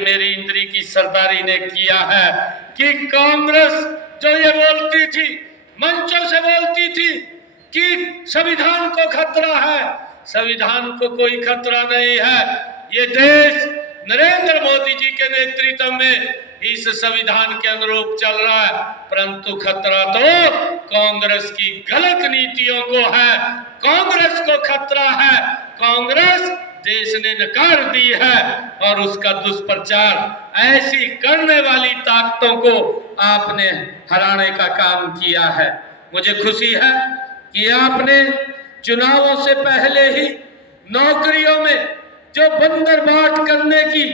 मेरी इंद्री की सरदारी ने किया है कि कांग्रेस जो ये बोलती थी, मंचों से बोलती थी कि संविधान को खतरा है, संविधान को कोई खतरा नहीं है। ये देश नरेंद्र मोदी जी के नेतृत्व में इस संविधान के अनुरूप चल रहा है, परंतु खतरा तो कांग्रेस की गलत नीतियों को है, कांग्रेस को खतरा है। कांग्रेस देश ने नकार दी है और उसका दुष्प्रचार ऐसी करने वाली ताकतों को आपने हराने का काम किया है। मुझे खुशी है कि आपने चुनावों से पहले ही नौकरियों में जो बंदरबाट करने की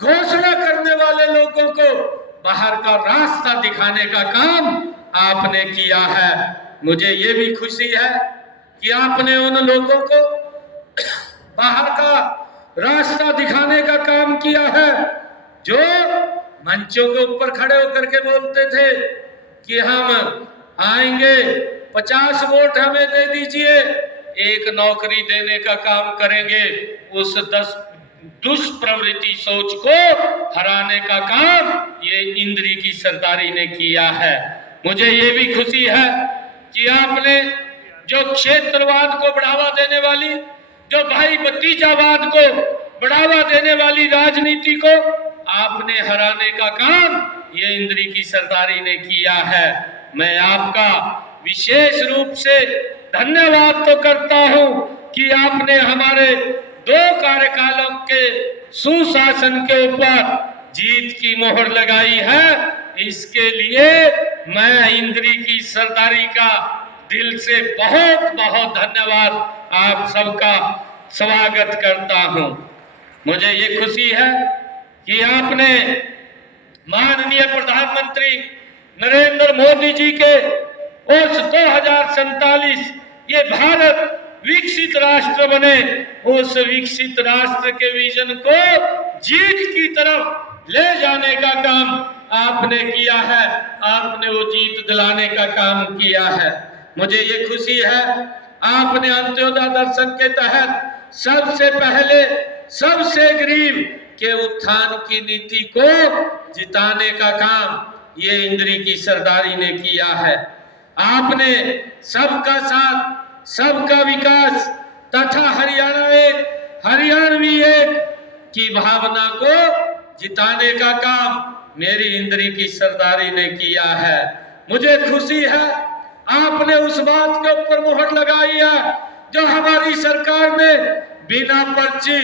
घोषणा करने वाले लोगों को बाहर का रास्ता दिखाने का काम आपने किया है। मुझे ये भी खुशी है कि आपने उन लोगों को बाहर का रास्ता दिखाने का काम किया है जो मंचों के ऊपर खड़े होकर के बोलते थे कि हम आएंगे, 50 वोट हमें दे दीजिए, एक नौकरी देने का काम करेंगे। उस दुष्प्रवृत्ति सोच को हराने का काम ये इंद्री की सरदारी ने किया है। मुझे ये भी खुशी है कि आपने जो क्षेत्रवाद को बढ़ावा देने वाली, जो भाई भतीजावाद को बढ़ावा देने वाली राजनीति को आपने हराने का काम ये इंद्री की सरदारी ने किया है। मैं आपका विशेष रूप से धन्यवाद तो करता हूं कि आपने हमारे 2 कार्यकालों के सुशासन के ऊपर जीत की मोहर लगाई है। इसके लिए मैं इंद्री की सरदारी का दिल से बहुत बहुत धन्यवाद आप सबका स्वागत करता हूं। मुझे ये खुशी है कि आपने माननीय प्रधानमंत्री नरेंद्र मोदी जी के उस 2047 ये भारत विकसित राष्ट्र बने, उस विकसित राष्ट्र के विजन को जीत की तरफ ले जाने का काम आपने किया है, आपने वो जीत दिलाने का काम किया है। मुझे ये खुशी है आपने अंत्योदय दर्शन के तहत सबसे पहले सबसे गरीब के उत्थान की नीति को जिताने का काम ये इंद्री की सरदारी ने किया है। आपने सबका साथ, सबका विकास तथा हरियाणा एक, हरियाणवी एक की भावना को जिताने का काम मेरी इंद्री की सरदारी ने किया है। मुझे खुशी है आपने उस बात के ऊपर मोहर लगाई है जो हमारी सरकार ने बिना पर्ची,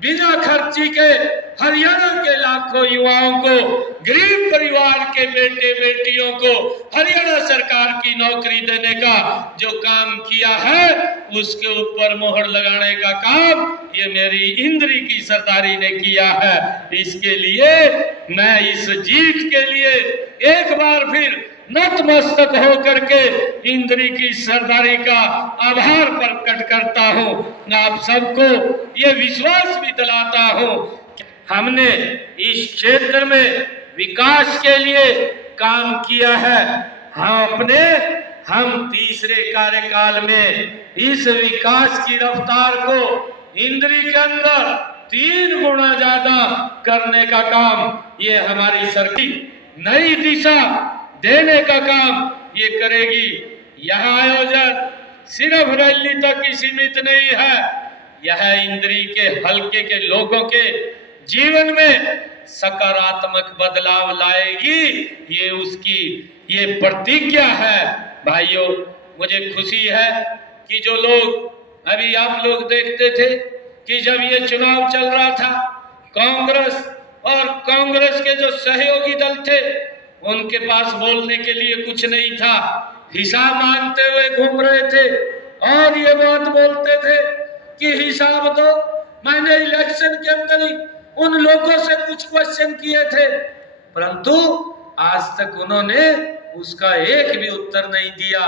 बिना खर्ची के हरियाणा के लाखों युवाओं को, गरीब परिवार के बेटे बेटियों को हरियाणा सरकार की नौकरी देने का जो काम किया है उसके ऊपर मोहर लगाने का काम ये मेरी इंद्री की सरदारी ने किया है। इसके लिए मैं इस जीत के लिए एक बार फिर नतमस्तक होकर के इंद्री की सरदारी का आभार प्रकट करता हूं। आप सबको ये विश्वास भी दिलाता हूं हमने इस क्षेत्र में विकास के लिए काम किया है। हम तीसरे कार्यकाल में इस विकास की रफ्तार को इंद्री के अंदर 3 गुना ज्यादा करने का काम ये हमारी सरकार नई दिशा देने का काम ये करेगी। यह आयोजन सिर्फ रैली तक ही सीमित नहीं है, यह इंद्री के हलके के लोगों के जीवन में सकारात्मक बदलाव लाएगी, ये उसकी ये प्रतिज्ञा है। भाइयों, मुझे खुशी है कि जो लोग अभी आप लोग देखते थे कि जब ये चुनाव चल रहा था, कांग्रेस और कांग्रेस के जो सहयोगी दल थे उनके पास बोलने के लिए कुछ नहीं था, हिसाब मांगते हुए घूम रहे थे और ये बात बोलते थे कि हिसाब दो। मैंने इलेक्शन के अंदर ही उन लोगों से कुछ क्वेश्चन किए थे, परंतु आज तक उन्होंने उसका एक भी उत्तर नहीं दिया।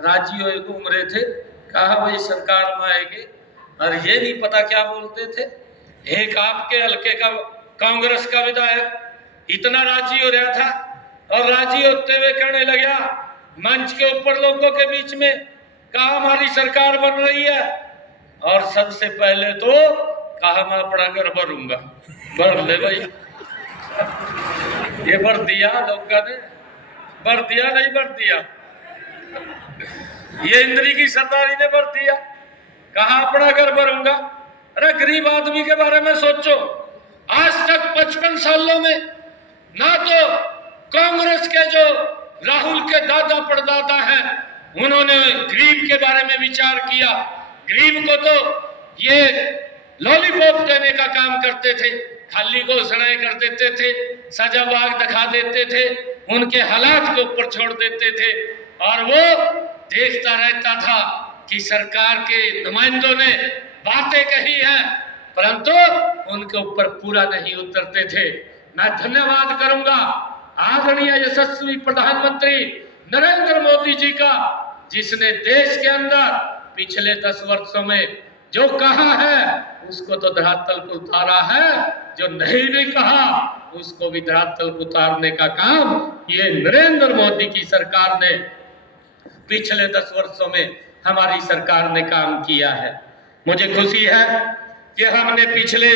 राजी हुए घूम रहे थे, कहा भाई सरकार में आएंगे, और ये नहीं पता क्या बोलते थे। एक आपके हल्के का कांग्रेस का विधायक इतना राजी हो रहा था और राजी होते हुए कहने लगा मंच के ऊपर लोगों के बीच में, कहा हमारी सरकार बन रही है, और सबसे पहले तो कहा मैं अपना घर भरूंगा। भर ले भाई, ये भर दिया लोगों ने, भर दिया नहीं भर दिया, ये इंद्री की सरदारी ने भर दिया। कहा अपना घर भरूंगा। अरे गरीब आदमी के बारे में सोचो। आज तक 55 सालों में ना तो कांग्रेस के जो राहुल के दादा परदादा हैं उन्होंने गरीब के बारे में विचार किया। गरीब को तो ये लॉलीपॉप देने का काम करते थे, खाली घोषणाएं कर देते थे, सजावाग दिखा देते थे, उनके हालात के ऊपर छोड़ देते थे और वो देखता रहता था कि सरकार के नुमाइंदों ने बातें कही हैं परंतु उनके ऊपर पूरा नहीं उतरते थे। मैं धन्यवाद करूंगा आदरणीय यशस्वी प्रधानमंत्री नरेंद्र मोदी जी का, जिसने देश के अंदर पिछले 10 वर्षों में जो कहा है उसको तो धरातल पर उतारा है, जो नहीं भी कहा उसको भी धरातल पर उतारने का काम ये नरेंद्र मोदी की सरकार ने पिछले 10 वर्षों में हमारी सरकार ने काम किया है। मुझे खुशी है कि हमने पिछले